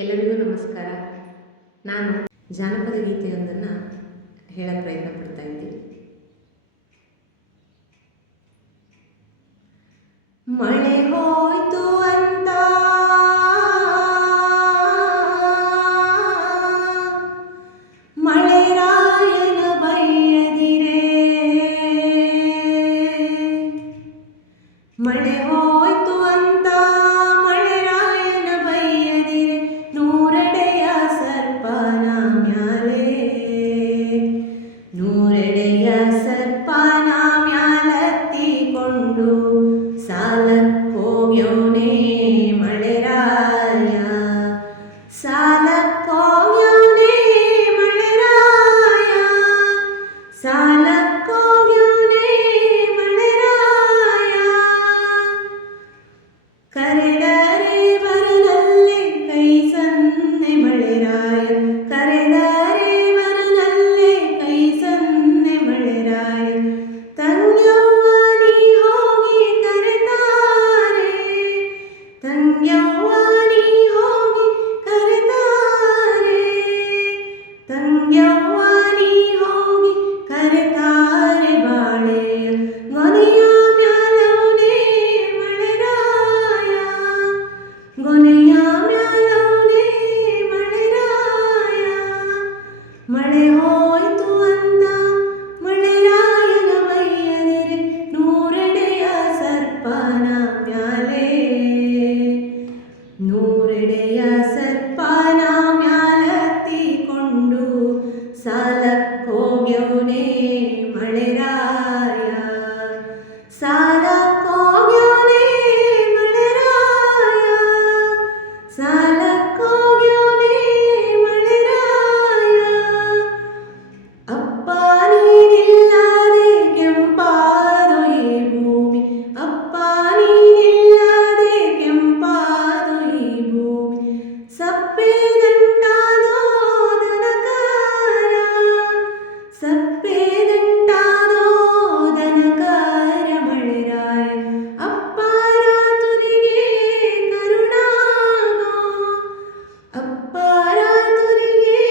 ಎಲ್ಲರಿಗೂ ನಮಸ್ಕಾರ. ನಾನು ಜಾನಪದ ಗೀತೆಯೊಂದನ್ನು ಹೇಳಕ್ಕೆ ಪ್ರಯತ್ನ ಪಡ್ತಾ ಇದ್ದೀನಿ. ಮಳೆ ಹೋಯ್ತು ಅಂತ ಮಳೆರಾಯನ ಬೈಯದಿರೆ, ಮಳೆ ಹೋಯ್ತು ಅಂತ ಮಳೆರಾಯನ ಬೈಯದಿರೆ, ನೂರೆಡೆಯ ಸರ್ಪನ ಮ್ಯಾಲೆ, ನೂರೆಡೆಯ ಸರ್ಪನ ಮ್ಯಾಲತ್ತಿಕೊಂಡು ಸಾಲಕ್ಕೆ ಹೋಗ್ಯವನೇ ಮಳೆರಾಯ, ಸಾಲಕ್ಕೆ ಹೋಗ್ಯವನೇ ಮಳೆರಾಯ, ಸಾಲಕ್ಕೆ ಹೋಗ್ಯವನೇ ಮಳೆರಾಯ. ಕರೆದರೆ ಬರನಲ್ಲೇ ಕೈ ಸನ್ನೆ ಮಳೆರಾಯ, ಕರೆದರೆ ಬರನಲ್ಲೇ ಕೈ ಸನ್ನೆ ಮಳೆರಾಯ. ತಂಗ್ಯವ್ವ ನೀ ಹೋಗಿ ಕರೆತಾರೆ, ತಂಗ್ಯವ್ವ ನೀ ಹೋಗಿ ಕರೆತಾರೆ, ತಂಗ್ಯವ್ವ ನೀ ಹೋಗಿ ಕರೆತಾರೆ ಬಾಳೆಯ ಗೊನೆಯ ಮ್ಯಾಲವನೇ ಮಳೆರಾಯ, ಗೊನೆಯ ಮ್ಯಾಲವನೇ ಮಳೆರಾಯ. ಮಳೆ ಹೋಯ್ತು ಅಂತ ಮಳೆರಾಯನ ಬೈಯದಿರೆ, ನೂರೆಡೆಯ ಸರ್ಪನ ಮ್ಯಾಲೆ, ನೂರೆಡೆಯ ಸರ್ಪನ ಮ್ಯಾಲತ್ತಿಕೊಂಡು ಸಾಲಕ್ಕೆ ಹೋಗ್ಯವನೇ ಮಳೆರಾಯ, ಸಾಲಕ್ಕೆ ಹೋಗ್ಯವನೇ ಮಳೆರಾಯ, ಸಾಲಕ್ಕೆ ಹೋಗ್ಯವನೇ ಮಳೆರಾಯ. ಅಪ್ಪ ನೀನಿಲ್ಲದೆ ಕೆಂಪಾದು ಈ ಭೂಮಿ, ಅಪ್ಪ ನೀನಿಲ್ಲದೆ ಕೆಂಪಾದು ಈ ಭೂಮಿ, ಸಪ್ಪೆದಂಟಾದೋ ದನಕರ, ಸಪ್ಪೆದಂಟಾದೋ ದನಕರ ಮಳೆರಾಯ. ಅಪ್ಪರ ತುರಿಗೆ ಕರುಣಾಗೋ, ಅಪ್ಪರ ತುರಿಗೆ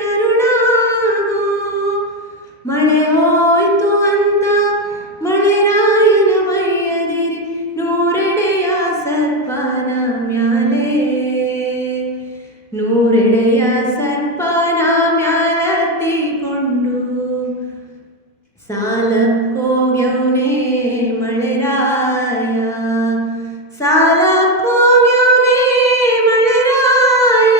ಕರುಣಾಗೋ. ಮಳೆ ಹೋಯ್ತು ಅಂತ ಮಳೆರಾಯನ ಬೈಯದಿರೆ, ನೂರೆಡೆಯ ಸರ್ಪನ ಮ್ಯಾಲೆ, ನೂರೆಡೆಯ ಸರ್ಪನ ಮ್ಯಾಲತ್ತಿಕೊಂಡು ಸಾಲಕ್ಕೆ ಹೋಗ್ಯವನೇ ಮಳೆರಾಯ, ಸಾಲಕ್ಕೆ ಹೋಗ್ಯವನೇ ಮಳೆರಾಯ.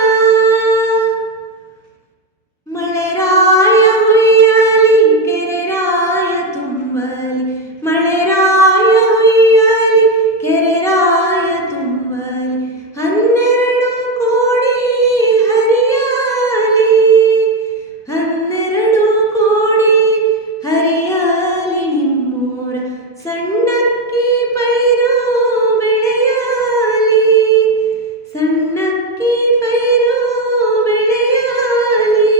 ಮಳೆರಾಯ ಹುಯ್ಯಲಿ ಕೆರೆರಾಯ ತುಂಬಲಿ, ಮಳೆರಾಯ ಹುಯ್ಯಲಿ ಕೆರೆರಾಯ ತುಂಬಲಿ, 12 ಕೋಡಿ ಹರಿಯಲಿ, 12 ಕೋಡಿ ಹರಿಯಲಿ ನಿಮ್ಮೂರ ಸಣ್ಣಕ್ಕಿ ಪೈರು ಬೆಳೆಯಲಿ, ಸಣ್ಣಕ್ಕಿ ಪೈರು ಬೆಳೆಯಲಿ.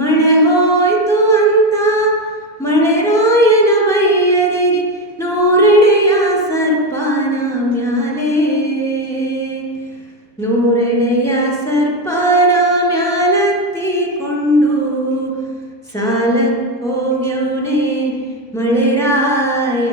ಮಳೆ ಹೋಯ್ತು ಅಂತ ಮಳೆರಾಯನ ಬೈಯದಿರೆ, ನೂರೆಡೆಯ ಸರ್ಪನ ಮ್ಯಾಲೆ, ನೂರೆಡೆಯ ಸರ್ಪನ ಮ್ಯಾಲತ್ತಿಕೊಂಡು ಸಾಲಕ್ಕೆ ಹೋಗ್ಯವನೇ ಮಳೆರಾಯ.